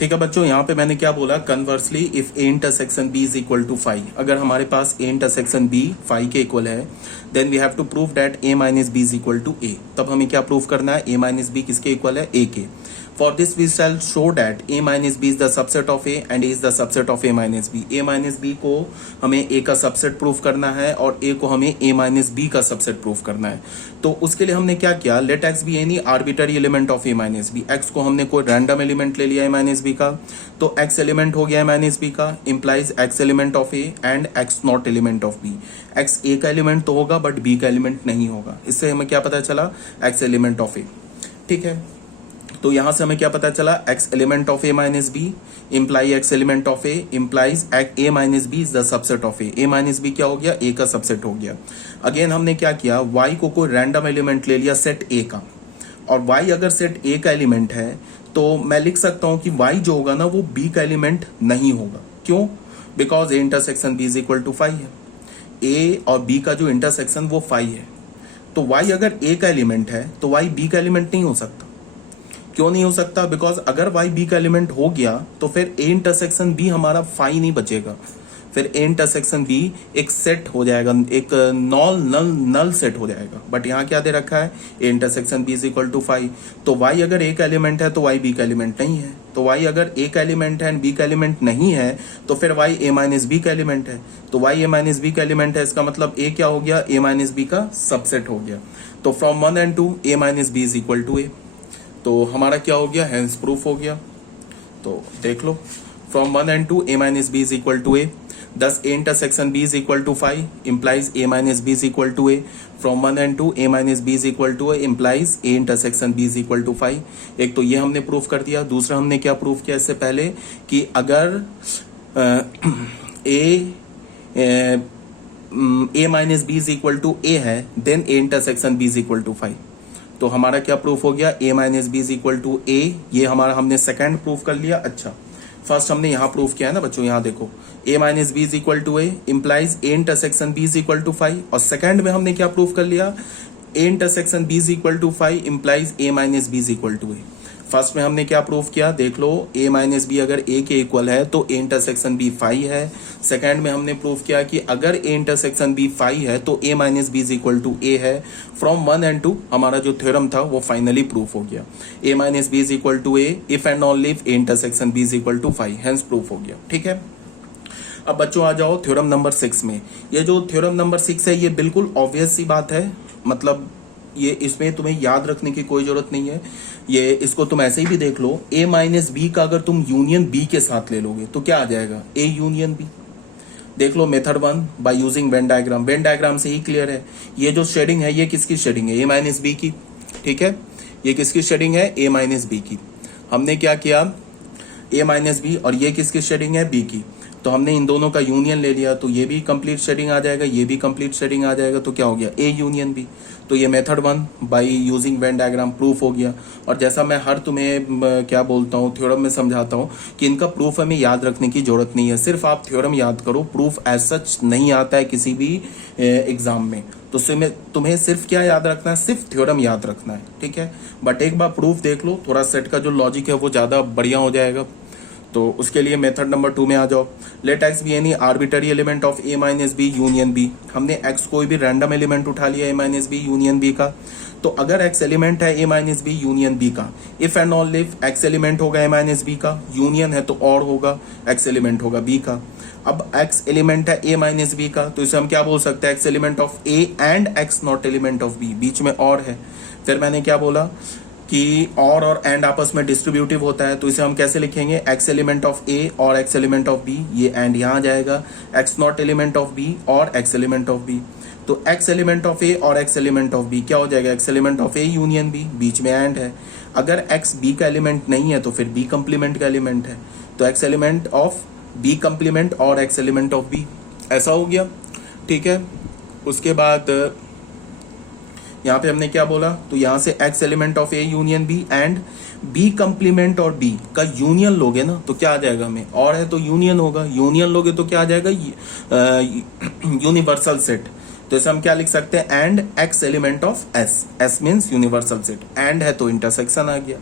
ठीक है बच्चों, यहाँ पे मैंने क्या बोला, conversely if A intersection B is equal to five, अगर हमारे पास ए इंटरसेक्शन बी फाइव के इक्वल है, then we have to prove that A minus B is equal to A. तब हमें क्या प्रूव करना है, ए माइनस बी किसके इक्वल है, ए के। For this we shall show that a minus b is the subset of a and a is the subset of a minus b। a minus b को हमें a का subset proof करना है और a को हमें a minus b का subset proof करना है। तो उसके लिए हमने क्या किया, let x be any arbitrary element of a minus b। x को हमने कोई रैंडम एलिमेंट ले लिया a minus b का, तो x एलिमेंट हो गया a minus b का, implies x element of a and x not element of b। x a का एलिमेंट तो होगा बट b का एलिमेंट नहीं होगा। इससे हमें क्या पता चला, x एलिमेंट ऑफ a। ठीक है, तो यहां से हमें क्या पता चला, x element of a minus B imply x element of a implies a minus B is the subset of a minus B क्या हो गया, a का सबसेट हो गया। अगेन हमने क्या किया, y को कोई रैंडम एलिमेंट ले लिया सेट a का, और y अगर सेट a का एलिमेंट है तो मैं लिख सकता हूं कि y जो होगा ना वो b का एलिमेंट नहीं होगा। क्यों, because a intersection b is equal to 5 है, a और b का जो इंटरसेक्शन वो 5 है। तो y अगर a का एलिमेंट है तो y b का एलिमेंट नहीं हो सकता। क्यों नहीं हो सकता, बिकॉज अगर y b का एलिमेंट हो गया तो फिर a इंटरसेक्शन b हमारा फाई नहीं बचेगा, फिर a इंटरसेक्शन b एक सेट हो जाएगा, एक नल सेट हो जाएगा। बट यहाँ क्या दे रखा है, a intersection b is equal to 5। तो y अगर a का एलिमेंट है तो y b का एलिमेंट नहीं है, तो y अगर a का एलिमेंट है एंड b का एलिमेंट नहीं है तो फिर y a माइनस b का एलिमेंट है। तो y a माइनस b का एलिमेंट है, इसका मतलब a क्या हो गया, a माइनस b का सबसेट हो गया। तो from 1 and 2 a minus b is equal to a। तो हमारा क्या हो गया, हेंस प्रूफ हो गया। तो देख लो, from 1 and 2 a minus B is equal to a, thus a intersection b is equal to 5 implies a minus b is equal to a। From 1 and 2 a minus b is equal to a implies a intersection b is equal to 5। एक तो ये हमने proof कर दिया। दूसरा हमने क्या proof किया इससे पहले, कि अगर a minus b is equal to a है, then a intersection b is equal to 5। तो हमारा क्या प्रूफ हो गया, a minus B is equal to a। ये हमारा हमने सेकंड प्रूफ कर लिया। अच्छा, फर्स्ट हमने यहाँ प्रूफ किया है ना बच्चों, यहाँ देखो, a minus B is equal to a implies a intersection b is equal to 5। और सेकंड में हमने क्या प्रूफ कर लिया, a intersection b is equal to 5 implies a minus b is equal to a। First में हमने क्या proof किया, देख लो, a माइनस बी अगर a के इक्वल है तो a इंटरसेक्शन b 5 है। सेकंड में हमने प्रूफ किया कि अगर a इंटरसेक्शन b 5 है तो a minus B is equal to a है। फ्रॉम 1 एंड 2 हमारा जो थ्योरम था वो फाइनली प्रूफ हो गया, a minus B is equal to a if and only if a intersection b is equal to 5, hence proof हो गया। ठीक है, अब बच्चों आ जाओ थ्योरम नंबर 6 में। ये जो थ्योरम नंबर 6 है ये बिल्कुल ऑब्वियस सी बात है, मतलब ये इसमें तुम्हें याद रखने की कोई जरूरत नहीं है। ये इसको तुम ऐसे ही भी देख लो, a माइनस बी का अगर तुम यूनियन b के साथ ले लोगे तो क्या आ जाएगा, a यूनियन b। देख लो method 1 by using Venn diagram. Venn diagram से ही क्लियर है, ये जो शेडिंग है ये किसकी शेडिंग है, a माइनस बी की। ठीक है, ये किसकी शेडिंग है, a माइनस बी की। हमने क्या किया, a माइनस बी, और ये किसकी शेडिंग है, b की। तो हमने इन दोनों का यूनियन ले लिया, तो ये भी कंप्लीट शेडिंग आ जाएगा, ये भी कंप्लीट शेडिंग आ जाएगा, तो क्या हो गया, a यूनियन b। तो ये method 1 by using Venn diagram proof हो गया। और जैसा मैं हर तुम्हें क्या बोलता हूँ, थ्योरम में समझाता हूँ कि इनका प्रूफ हमें याद रखने की जरूरत नहीं है, सिर्फ आप थ्योरम याद करो। प्रूफ एज सच नहीं आता है किसी भी एग्जाम में, तो तुम्हें सिर्फ क्या याद रखना है, सिर्फ थ्योरम याद रखना है। ठीक है, बट एक बार प्रूफ देख लो, थोड़ा सेट का जो लॉजिक है वो ज्यादा बढ़िया हो जाएगा। तो उसके लिए मेथड नंबर 2 में आ जाओ। Let X be any arbitrary element of a minus B union b। हमने x कोई भी रैंडम एलिमेंट उठा लिया a minus B union b का। तो अगर x एलिमेंट है a minus B union b का, if and only if x element होगा a माइनस बी का, यूनियन है तो और होगा, x एलिमेंट होगा b का। अब x एलिमेंट है a माइनस बी का, तो इसे हम क्या बोल सकते हैं, x element of a and x not element of b, बीच में और है। फिर मैंने क्या बोला कि और एंड आपस में डिस्ट्रीब्यूटिव होता है, तो इसे हम कैसे लिखेंगे, x एलिमेंट ऑफ a और x एलिमेंट ऑफ b, ये एंड यहाँ जाएगा, x not element of b और x एलिमेंट ऑफ b। तो x एलिमेंट ऑफ a और x एलिमेंट ऑफ b क्या हो जाएगा, x element of a union b, बीच में एंड है। अगर x b का एलिमेंट नहीं है तो फिर b कंप्लीमेंट का एलिमेंट है, तो x element of b complement और x एलिमेंट ऑफ b, ऐसा हो गया। ठीक है, उसके बाद यहाँ पे हमने क्या बोला, तो यहाँ से x element of a union b and b complement और b का यूनियन लोगे ना तो क्या आ जाएगा, हमें और है तो यूनियन होगा, यूनियन लोगे तो क्या आ जाएगा, यूनिवर्सल सेट। तो इसे हम क्या लिख सकते हैं, and x element of s, s means universal set, and है तो इंटरसेक्शन आ गया।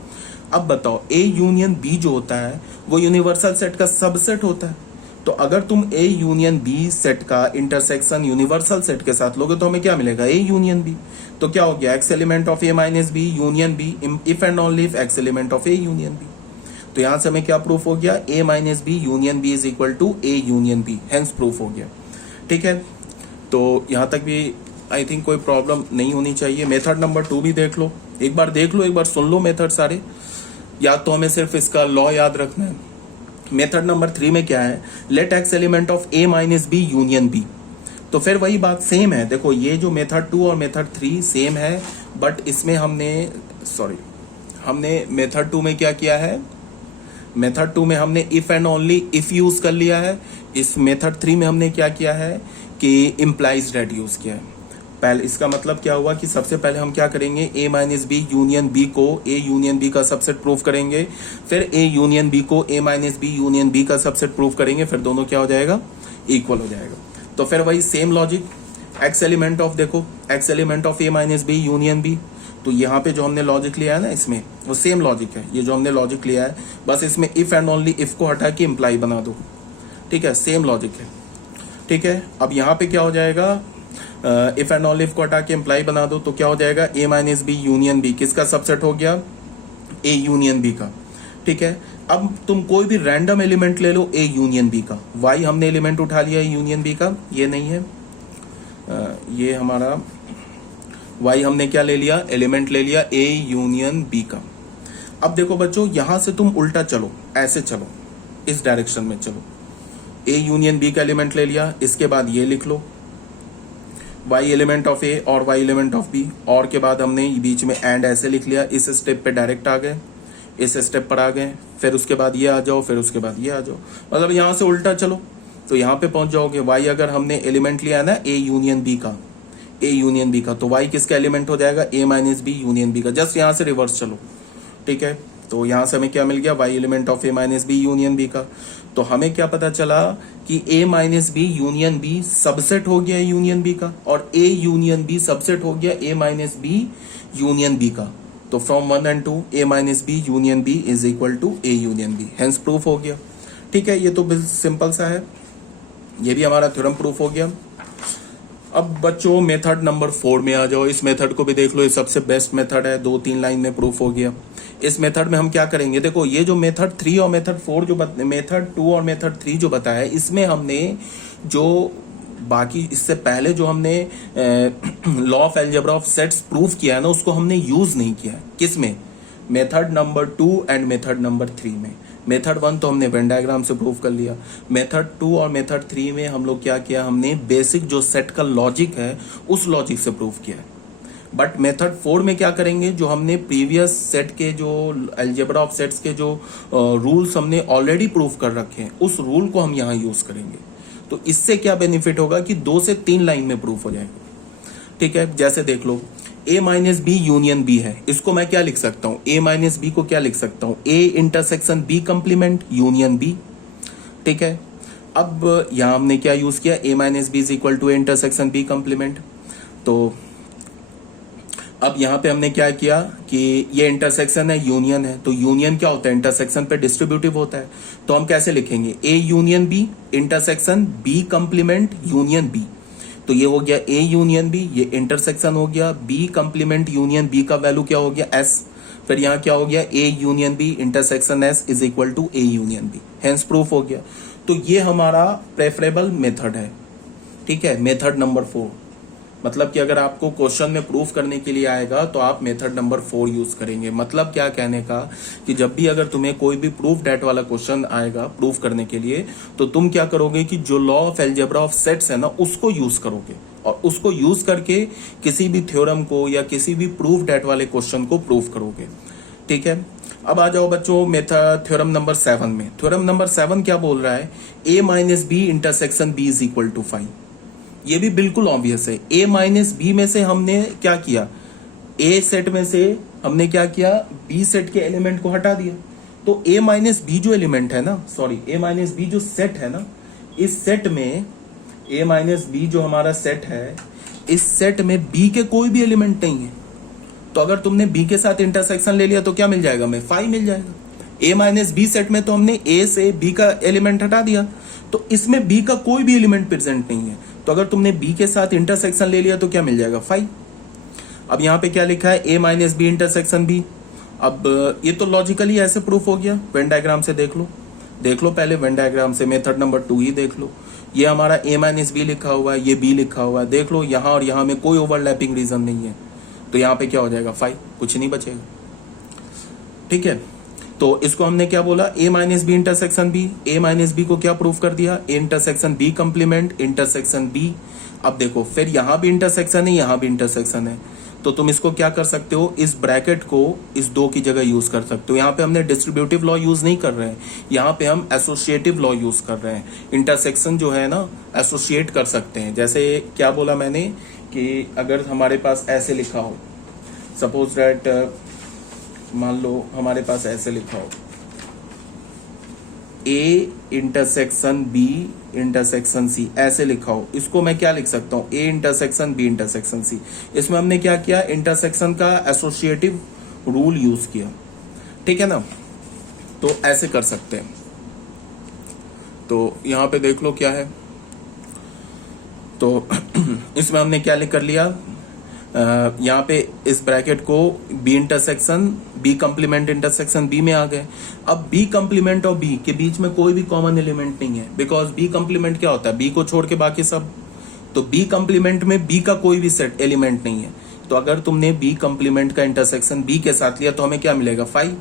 अब बताओ ए यूनियन बी जो होता है वो यूनिवर्सल सेट का सबसेट होता है। तो अगर तुम ए यूनियन बी सेट का इंटरसेक्शन यूनिवर्सल सेट के साथ लोगे तो हमें क्या मिलेगा, ए यूनियन बी। तो क्या हो गया, X element of A minus B union B if and only if X element of A union B. तो यहां से हमें क्या प्रूफ हो गया, A minus B union B is equal to A union B, hence proof हो गया। ठीक है, तो यहां तक भी आई थिंक कोई प्रॉब्लम नहीं होनी चाहिए। मेथड नंबर 2 भी देख लो, एक बार देख लो, एक बार सुन लो मेथड सारे, या तो हमें सिर्फ इसका लॉ याद रखना है। मेथड नंबर 3 में क्या है, let X element of A minus B union B. तो फिर वही बात सेम है, देखो ये जो मेथड 2 और मेथड 3 सेम है, बट इसमें हमने मेथड 2 में क्या किया है, मेथड 2 में हमने if and only if use कर लिया है। इस मेथड 3 में हमने क्या किया है कि इम्प्लाइज डेट यूज किया है। पहले इसका मतलब क्या हुआ कि सबसे पहले हम क्या करेंगे, ए माइनस बी यूनियन बी को ए यूनियन बी का सबसेट प्रूफ करेंगे, फिर ए यूनियन बी को ए माइनस बी यूनियन बी का सबसेट प्रूफ करेंगे, फिर दोनों क्या हो जाएगा, इक्वल हो जाएगा। तो फिर वही same logic, X element of, देखो X element of A minus B union B, तो यहाँ पे जो हमने लॉजिक लिया है ना, इसमें वो सेम लॉजिक है, ये जो हमने लॉजिक लिया है, बस इसमें इफ एंड ओनली इफ को हटा के इम्प्लाई बना दो। ठीक है, सेम लॉजिक है। ठीक है, अब यहाँ पे क्या हो जाएगा, इफ एंड ओनली इफ को हटा के इम्प्लाई बना दो, तो क्या हो जाएगा, ए माइनस बी यूनियन बी किसका सबसेट हो गया, ए यूनियन बी का। ठीक है, अब तुम कोई भी रैंडम एलिमेंट ले लो ए यूनियन बी का, वाई हमने एलिमेंट उठा लिया यूनियन बी का, ये नहीं है, ये हमारा वाई हमने क्या ले लिया, एलिमेंट ले लिया ए यूनियन बी का। अब देखो बच्चों, यहां से तुम उल्टा चलो, ऐसे चलो, इस डायरेक्शन में चलो, ए यूनियन बी का एलिमेंट ले लिया, इसके बाद ये लिख लो वाई एलिमेंट ऑफ ए और वाई एलिमेंट ऑफ बी, और के बाद हमने बीच में एंड ऐसे लिख लिया, इस स्टेप पे डायरेक्ट आ गए, इस स्टेप पर आ गए, फिर उसके बाद ये आ जाओ, फिर उसके बाद ये आ जाओ, मतलब यहां से उल्टा चलो तो यहां पे पहुंच जाओगे। वाई अगर हमने एलिमेंट लिया है ना ए यूनियन बी का, ए यूनियन बी का, तो वाई किसका एलिमेंट हो जाएगा, ए माइनस बी यूनियन बी का। जस्ट यहां से रिवर्स चलो। ठीक है, तो यहां से हमें क्या मिल गया, Y element of A minus B union B का। तो हमें क्या पता चला कि A minus B union B subset हो गया यूनियन बी का, और ए यूनियन बी सबसेट हो गया A minus B union B का। तो from 1 and 2 A minus B union B is equal to A union B, hence proof हो गया। ठीक है, ये तो सिंपल सा है, ये भी हमारा थ्योरम प्रूफ हो गया। अब बच्चों मेथड नंबर 4 में आ जाओ, इस मेथड को भी देख लो, ये सबसे बेस्ट मेथड है, 2-3 लाइन में प्रूफ हो गया। इस मेथड में हम क्या करेंगे, देखो ये जो मेथड 3 और मेथड 4 जो मेथड 2 और मेथड 3 जो बताया है, इसमें हमने जो बाकी इससे पहले जो हमने law of algebra of sets proof किया है ना, उसको हमने यूज नहीं किया है। किसमें, method number 2 and method number 3 में। मेथड 1 तो हमने वेन डायग्राम से प्रूव कर लिया, मेथड 2 और मेथड 3 में हम लोग क्या किया, हमने बेसिक जो सेट का लॉजिक है उस लॉजिक से प्रूव किया है। बट मेथड 4 में क्या करेंगे, जो हमने प्रीवियस सेट के जो अलजेब्रा ऑफ सेट्स के जो रूल्स हमने ऑलरेडी प्रूव कर रखे हैं, उस रूल को हम यहाँ यूज करेंगे। तो इससे क्या बेनिफिट होगा कि 2 से 3 लाइन में प्रूफ हो जाएगा। ठीक है, जैसे देख लो ए माइनस बी यूनियन बी है, इसको मैं क्या लिख सकता हूं, ए माइनस बी को क्या लिख सकता हूं, A intersection B complement union B. ठीक है, अब यहां हमने क्या यूज किया, A minus B is equal to A intersection B complement. तो अब यहां पे हमने क्या किया कि ये इंटरसेक्शन है, यूनियन है, तो यूनियन क्या होता है, इंटरसेक्शन पे डिस्ट्रीब्यूटिव होता है। तो हम कैसे लिखेंगे, A union B intersection B complement union B. तो ये हो गया ए यूनियन बी, ये इंटरसेक्शन हो गया, बी कंप्लीमेंट यूनियन बी का वैल्यू क्या हो गया, एस। फिर यहाँ क्या हो गया, A union B intersection S is equal to A union B, hence proof हो गया। तो ये हमारा प्रेफरेबल मेथड है। ठीक है, मेथड नंबर 4, मतलब कि अगर आपको क्वेश्चन में प्रूफ करने के लिए आएगा तो आप मेथड नंबर 4 यूज करेंगे। मतलब क्या कहने का कि जब भी अगर तुम्हें कोई भी प्रूफ डेट वाला क्वेश्चन आएगा प्रूफ करने के लिए, तो तुम क्या करोगे कि जो law of algebra of sets है ना, उसको यूज करोगे, और उसको यूज करके किसी भी थ्योरम को या किसी भी प्रूफ डेट वाले क्वेश्चन को प्रूफ करोगे। ठीक है, अब आ जाओ बच्चों मेथड थ्योरम नंबर 7 में। थ्योरम नंबर 7 क्या बोल रहा है, A minus B intersection B is equal to 5। ये भी बिल्कुल ऑब्वियस है, ए माइनस बी में से हमने क्या किया, ए सेट में से हमने क्या किया, बी सेट के एलिमेंट को हटा दिया। तो ए माइनस बी जो एलिमेंट है ना, सॉरी ए माइनस बी जो सेट है ना, इस सेट में ए माइनस बी जो हमारा सेट है, इस सेट में बी के कोई भी एलिमेंट नहीं है। तो अगर तुमने बी के साथ इंटरसेक्शन ले लिया तो क्या मिल जाएगा, हमें 5 मिल जाएगा। ए माइनस बी सेट में तो हमने ए से बी का एलिमेंट हटा दिया, तो इसमें बी का कोई भी एलिमेंट प्रेजेंट नहीं है, तो अगर तुमने बी के साथ इंटरसेक्शन ले लिया तो क्या मिल जाएगा, 5। अब यहाँ पे क्या लिखा है, A minus B intersection B. अब ये तो लॉजिकली ऐसे प्रूफ हो गया, वेन डायग्राम से देख लो पहले वेन डायग्राम से, मेथड नंबर 2 ही देख लो। ये हमारा ए माइनस बी लिखा हुआ है, ये बी लिखा हुआ है, देख लो यहाँ और यहाँ में कोई ओवरलैपिंग रीजन नहीं है, तो यहाँ पे क्या हो जाएगा, 5, कुछ नहीं बचेगा। ठीक है, तो इसको हमने क्या बोला, A minus B intersection B. A minus B को क्या प्रूफ कर दिया, A intersection B complement intersection B. अब देखो फिर यहाँ भी इंटरसेक्शन है, यहाँ भी इंटरसेक्शन है, तो तुम इसको क्या कर सकते हो, इस ब्रैकेट को इस 2 की जगह यूज कर सकते हो। यहाँ पे हमने डिस्ट्रीब्यूटिव लॉ यूज नहीं कर रहे हैं, यहाँ पे हम एसोसिएटिव लॉ यूज कर रहे हैं। इंटरसेक्शन जो है ना एसोसिएट कर सकते हैं। जैसे क्या बोला मैंने कि अगर हमारे पास ऐसे लिखा हो, सपोज दैट मान लो हमारे पास ऐसे लिखा हो, A intersection B intersection C, ऐसे लिखा हो, इसको मैं क्या लिख सकता हूं, A intersection B intersection C. इसमें हमने क्या किया, इंटरसेक्शन का एसोसिएटिव रूल यूज किया। ठीक है ना, तो ऐसे कर सकते हैं। तो यहां पे देख लो क्या है, तो इसमें हमने क्या लिख कर लिया, यहाँ पे इस ब्रैकेट को B intersection B complement intersection B में आ गए। अब बी कंप्लीमेंट और बी के बीच में कोई भी कॉमन एलिमेंट नहीं है, बिकॉज बी कंप्लीमेंट क्या होता है, बी को छोड़ के बाकी सब। तो बी कंप्लीमेंट में बी का कोई भी सेट एलिमेंट नहीं है, तो अगर तुमने बी कंप्लीमेंट का इंटरसेक्शन बी के साथ लिया तो हमें क्या मिलेगा, 5।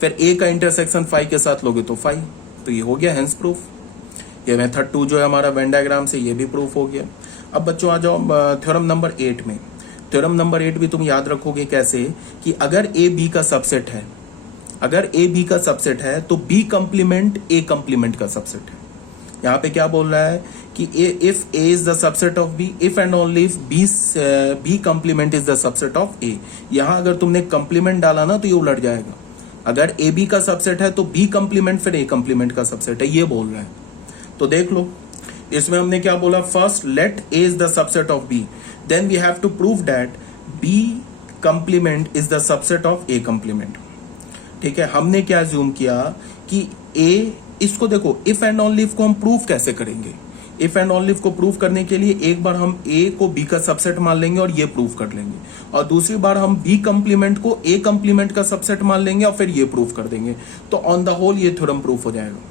फिर ए का इंटरसेक्शन 5 के साथ लोगे तो 5, तो ये हो गया हेंस प्रूफ। ये मेथड 2 जो है हमारा वेन डायग्राम से, ये भी प्रूफ हो गया। अब बच्चों आ जाओ थ्योरम नंबर 8 में। थ्योरम नंबर 8 भी तुम याद रखोगे कैसे, कि अगर ए बी का सबसेट है, अगर ए बी का सबसेट है तो बी कंप्लीमेंट ए कंप्लीमेंट का सबसेट है। यहाँ पे क्या बोल रहा है कि if A is the subset of B, if and only if B complement is the subset of A. यहाँ अगर तुमने कंप्लीमेंट डाला ना तो ये उलट जाएगा। अगर ए बी का सबसेट है तो बी कंप्लीमेंट फिर ए कंप्लीमेंट का सबसेट है, ये बोल रहा है। तो देख लो इसमें हमने क्या बोला, first let A is the subset of B, then we have to prove that B complement is the subset of A complement। ठीक है, हमने क्या assume किया कि A, इसको देखो if and only if को हम proof कैसे करेंगे। if and only if को proof करने के लिए एक बार हम A को B का सबसेट मान लेंगे और ये प्रूफ कर लेंगे, और दूसरी बार हम B कंप्लीमेंट को A कंप्लीमेंट का सबसेट मान लेंगे और फिर ये प्रूफ कर देंगे, तो ऑन द होल ये थ्योरम प्रूफ हो जाएगा।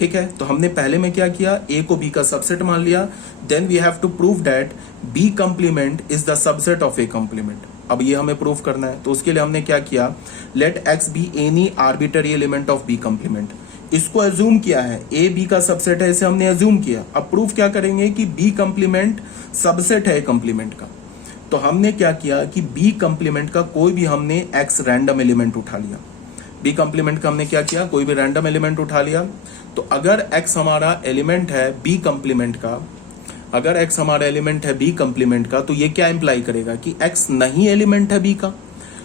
ठीक है, तो हमने पहले में क्या किया, ए को बी का सबसेट मान लिया, then we have to prove that B complement is the subset of A complement. अब ये हमें प्रूफ करना है, तो उसके लिए हमने क्या किया, let X be any arbitrary element of B complement. इसको एज्यूम किया है, ए बी का सबसेट है, इसे हमने एज्यूम किया। अब प्रूफ क्या करेंगे कि बी कंप्लीमेंट सबसेट है ए कंप्लीमेंट का। तो हमने क्या किया कि बी कंप्लीमेंट का कोई भी हमने एक्स रैंडम एलिमेंट उठा लिया। बी कंप्लीमेंट का हमने क्या किया, कोई भी रैंडम एलिमेंट उठा लिया। तो अगर x हमारा एलिमेंट है बी कंप्लीमेंट का, अगर x हमारा एलिमेंट है बी कंप्लीमेंट का, तो ये क्या इंप्लाई करेगा कि x नहीं एलिमेंट है b का।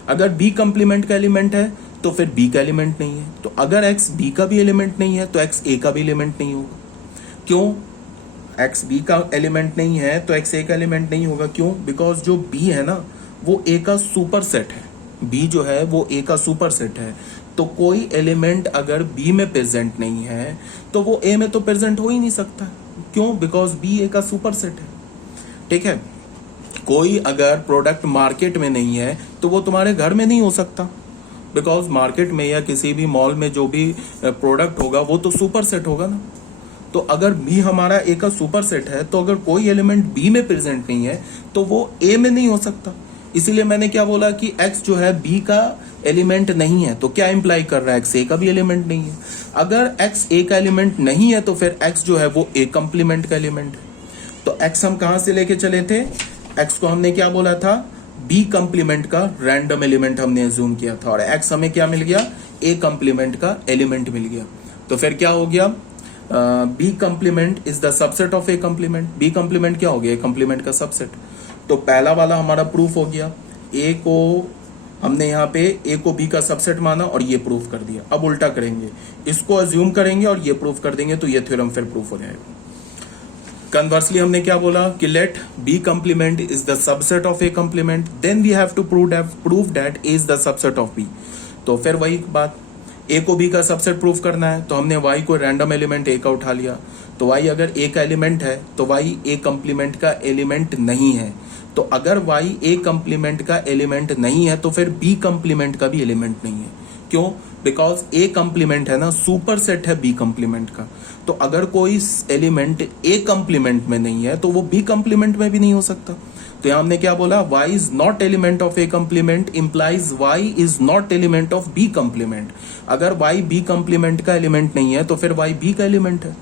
अगर b कंप्लीमेंट का एलिमेंट है तो फिर b का एलिमेंट नहीं है, तो अगर x b का भी एलिमेंट नहीं है तो x a का भी एलिमेंट नहीं होगा। क्यों, x b का एलिमेंट नहीं है तो x a का एलिमेंट नहीं होगा, क्यों, बिकॉज जो b है ना वो a का सुपर सेट है, b जो है वो a का सुपर सेट है। तो कोई एलिमेंट अगर B में प्रेजेंट नहीं है तो वो A में तो प्रेजेंट हो ही नहीं सकता। क्यों, बिकॉज B A का सुपर सेट है। ठीक है, कोई अगर प्रोडक्ट मार्केट में नहीं है तो वो तुम्हारे घर में नहीं हो सकता, बिकॉज मार्केट में या किसी भी मॉल में जो भी प्रोडक्ट होगा वो तो सुपर सेट होगा ना। तो अगर B हमारा A का सुपर सेट है तो अगर कोई एलिमेंट B में प्रेजेंट नहीं है तो वो A में नहीं हो सकता। इसीलिए मैंने क्या बोला कि x जो है B का एलिमेंट नहीं है, तो क्या इंप्लाई कर रहा है, x A का भी एलिमेंट नहीं है। अगर x A का एलिमेंट नहीं है तो फिर x जो है वो A कंप्लीमेंट का एलिमेंट है। तो x हम कहां से लेके चले थे, x को हमने क्या बोला था, B कंप्लीमेंट का रैंडम एलिमेंट हमने अज्यूम किया था, और x हमें क्या मिल गया, A कंप्लीमेंट का एलिमेंट मिल गया। तो फिर क्या हो गया, B complement is the subset of A complement. B complement क्या हो गया, A कंप्लीमेंट का सबसेट। तो पहला वाला हमारा प्रूफ हो गया, A को हमने यहाँ पे A को B का सबसेट माना और ये प्रूफ कर दिया। अब उल्टा करेंगे, इसको अज्यूम करेंगे और ये प्रूफ कर देंगे, तो ये थ्योरम फिर प्रूफ हो जाएगा। कन्वर्सली हमने क्या बोला कि let B complement is the subset of A complement, then we have to prove that A is the subset of B. तो फिर वही बात, ए को बी का सबसेट प्रूव करना है, तो हमने वाई को रैंडम एलिमेंट ए का उठा लिया। तो वाई अगर ए का एलिमेंट है तो वाई ए कंप्लीमेंट का एलिमेंट नहीं है। तो अगर वाई ए कंप्लीमेंट का एलिमेंट नहीं है तो फिर बी कंप्लीमेंट का भी एलिमेंट नहीं है। क्यों? बिकॉज ए कंप्लीमेंट है ना, सुपर सेट है बी कंप्लीमेंट का। तो अगर कोई एलिमेंट ए कंप्लीमेंट में नहीं है तो वो बी कंप्लीमेंट में भी नहीं हो सकता। तो यहां हमने क्या बोला, y is not element of A complement implies y is not element of B complement. अगर y बी कंप्लीमेंट का एलिमेंट नहीं है तो फिर y बी का एलिमेंट है।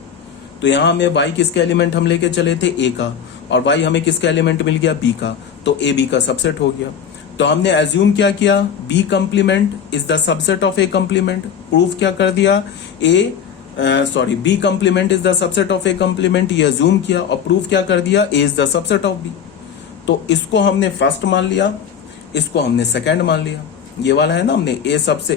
तो यहां हमें y किसके एलिमेंट हम लेके चले थे, a का, और y हमें किसका एलिमेंट मिल गया, b का। तो a b का सबसेट हो गया। तो हमने एज्यूम क्या किया, B complement is the subset of A complement. Proof क्या कर दिया, B complement is the subset of A complement, ये एज्यूम किया। और प्रूफ क्या कर दिया, A is the subset of B. तो इसको हमने फर्स्ट मान लिया, इसको हमने सेकंड मान लिया। ये वाला है ना, हमने A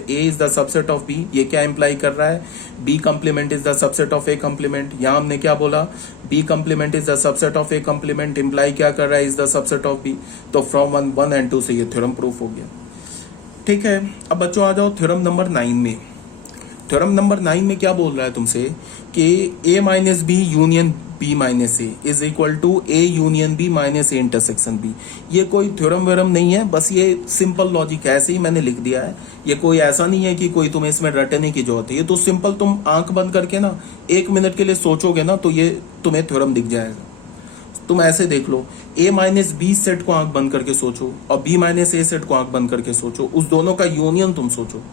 is the subset of B, ये क्या इंप्लाई कर रहा है, B complement is the subset of A complement. यहां हमने क्या बोला, B complement is the subset of A complement imply क्या कर रहा है, is the subset of B. तो फ्रॉम 1 एंड 2 से ये थ्योरम प्रूफ हो गया। ठीक है, अब बच्चों आ जाओ थ्योरम नंबर 9 में। थ्योरम नंबर 9 में क्या बोल रहा है तुमसे कि a minus B union b minus A is equal to a union b minus A intersection b। ये कोई थ्योरम वेरम नहीं है, बस ये सिंपल लॉजिक है, ऐसे ही मैंने लिख दिया है। ये कोई ऐसा नहीं है कि कोई तुम्हें इसमें रटने की जरूरत है। ये तो सिंपल, तुम आंख बंद करके ना 1 मिनट के लिए सोचोगे ना तो ये तुम्हें थ्योरम दिख जाएगा। तुम ऐसे देख लो, a माइनस बी सेट को आंख बंद करके सोचो और b माइनस ए सेट को आंख बंद करके सोचो, उस दोनों का यूनियन तुम सोचो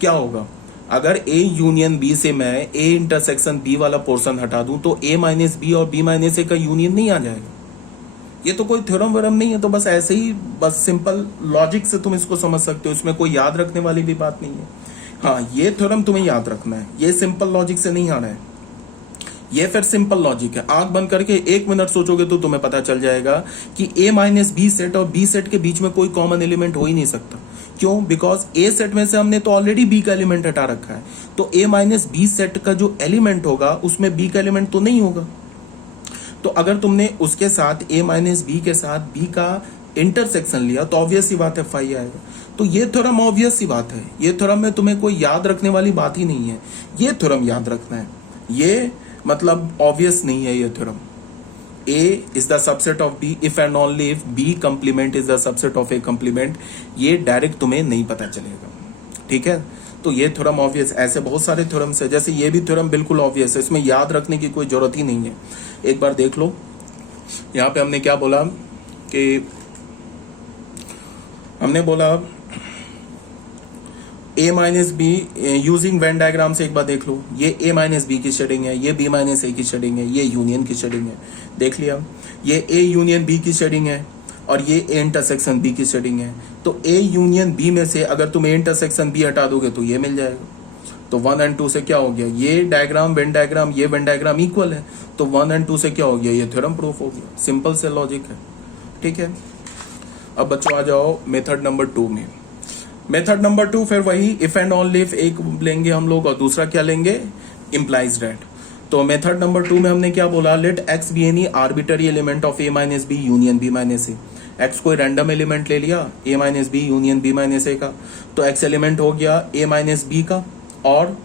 क्या होगा। अगर a यूनियन b से मैं a इंटरसेक्शन b वाला पोर्शन हटा दूं तो a माइनस बी और b माइनस ए का यूनियन नहीं आ जाएगा। ये तो कोई थ्योरम वरम नहीं है, तो बस ऐसे ही, बस सिंपल लॉजिक से तुम इसको समझ सकते हो, इसमें कोई याद रखने वाली भी बात नहीं है। हाँ, ये थ्योरम तुम्हें याद रखना है, ये सिंपल लॉजिक से नहीं आ रहा है, ये फिर सिंपल लॉजिक है। आंख बंद करके 1 मिनट सोचोगे तो तुम्हें पता चल जाएगा कि a माइनस बी सेट और b सेट के बीच में कोई कॉमन एलिमेंट हो ही नहीं सकता। क्यों? बिकॉज a सेट में से हमने तो ऑलरेडी b का एलिमेंट हटा रखा है, तो a माइनस बी सेट का जो एलिमेंट होगा उसमें b का एलिमेंट तो नहीं होगा। तो अगर तुमने उसके साथ a माइनस बी के साथ b का इंटरसेक्शन लिया तो ऑब्वियस सी बात है फाई आएगा। तो ये थ्योरम ऑब्वियस सी बात है, ये थ्योरम में तुम्हें कोई याद रखने वाली बात ही नहीं है, ये थ्योरम याद रखना है। ये मतलब ऑब्वियस नहीं है ये theorem. A is the subset of B if and only if B complement is the subset of A complement, ये डायरेक्ट तुम्हें नहीं पता चलेगा। ठीक है, तो ये थ्योरम ऑब्वियस, ऐसे बहुत सारे थ्योरम्स है, जैसे ये भी थ्योरम बिल्कुल ऑब्वियस है, इसमें याद रखने की कोई जरूरत ही नहीं है। एक बार देख लो, यहाँ पे हमने क्या बोला कि हमने बोला a minus be using Venn diagram से एक बार देख लो, ये a माइनस बी की शेडिंग है, ये b माइनस ए की शेडिंग है, ये यूनियन की शेडिंग है। देख लिया, ये a यूनियन b की शेडिंग है और ये a इंटरसेक्शन b की शेडिंग है। तो a यूनियन b में से अगर तुम a इंटरसेक्शन b हटा दोगे तो ये मिल जाएगा। तो 1 and 2 से क्या हो गया, ये डायग्राम वेन डायग्राम, ये वेन डायग्राम इक्वल है, तो 1 and 2 से क्या हो गया, ये थ्योरम प्रूफ हो गया। सिंपल से लॉजिक है। ठीक है, अब बच्चों आ जाओ मेथड नंबर 2 में। मेथड नंबर 2 फिर वही इफ एंड ओनली इफ एक लेंगे हम लोग और दूसरा क्या लेंगे, इम्प्लाइज दैट। तो मेथड नंबर 2 में हमने क्या बोला, let x be any arbitrary element of a minus B union b minus A. x कोई रैंडम एलिमेंट ले लिया a minus B union b minus A का, तो x एलिमेंट हो गया a माइनस बी का, और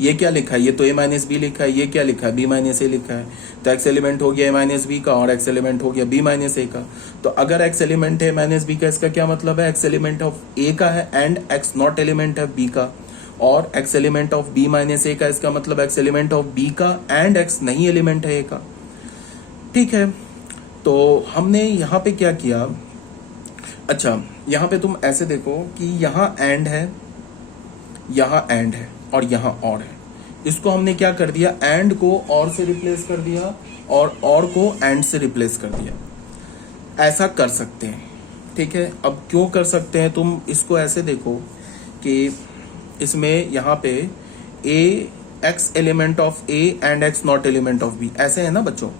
ये क्या लिखा है, ये तो a माइनस बी लिखा है, ये क्या लिखा है, b माइनस ए लिखा है। तो x एलिमेंट हो गया a माइनस बी का और x एलिमेंट हो गया b माइनस ए का। तो अगर x एलिमेंट है माइनस बी का, इसका क्या मतलब है, x एलिमेंट ऑफ a का है एंड x नॉट एलिमेंट है b का, और x element of b minus A का, इसका मतलब x एलिमेंट ऑफ b का एंड x नहीं एलिमेंट है a का। ठीक है, तो हमने यहाँ पे क्या किया, अच्छा यहाँ पे तुम ऐसे देखो कि यहाँ एंड है, यहाँ एंड है और यहाँ और है। इसको हमने क्या कर दिया, एंड को और से रिप्लेस कर दिया और को एंड से रिप्लेस कर दिया। ऐसा कर सकते हैं। ठीक है, अब क्यों कर सकते हैं, तुम इसको ऐसे देखो कि इसमें यहाँ पे a x element of a and x not element of b, ऐसे है ना बच्चों,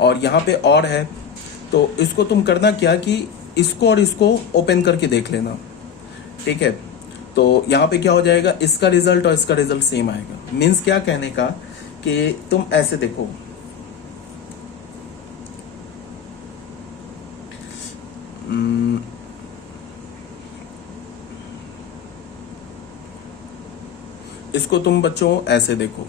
और यहाँ पे और है। तो इसको तुम करना क्या कि इसको और इसको ओपन करके देख लेना। ठीक है, तो यहाँ पे क्या हो जाएगा, इसका रिजल्ट और इसका रिजल्ट सेम आएगा। मीन्स क्या कहने का कि तुम ऐसे देखो, इसको तुम बच्चों ऐसे देखो,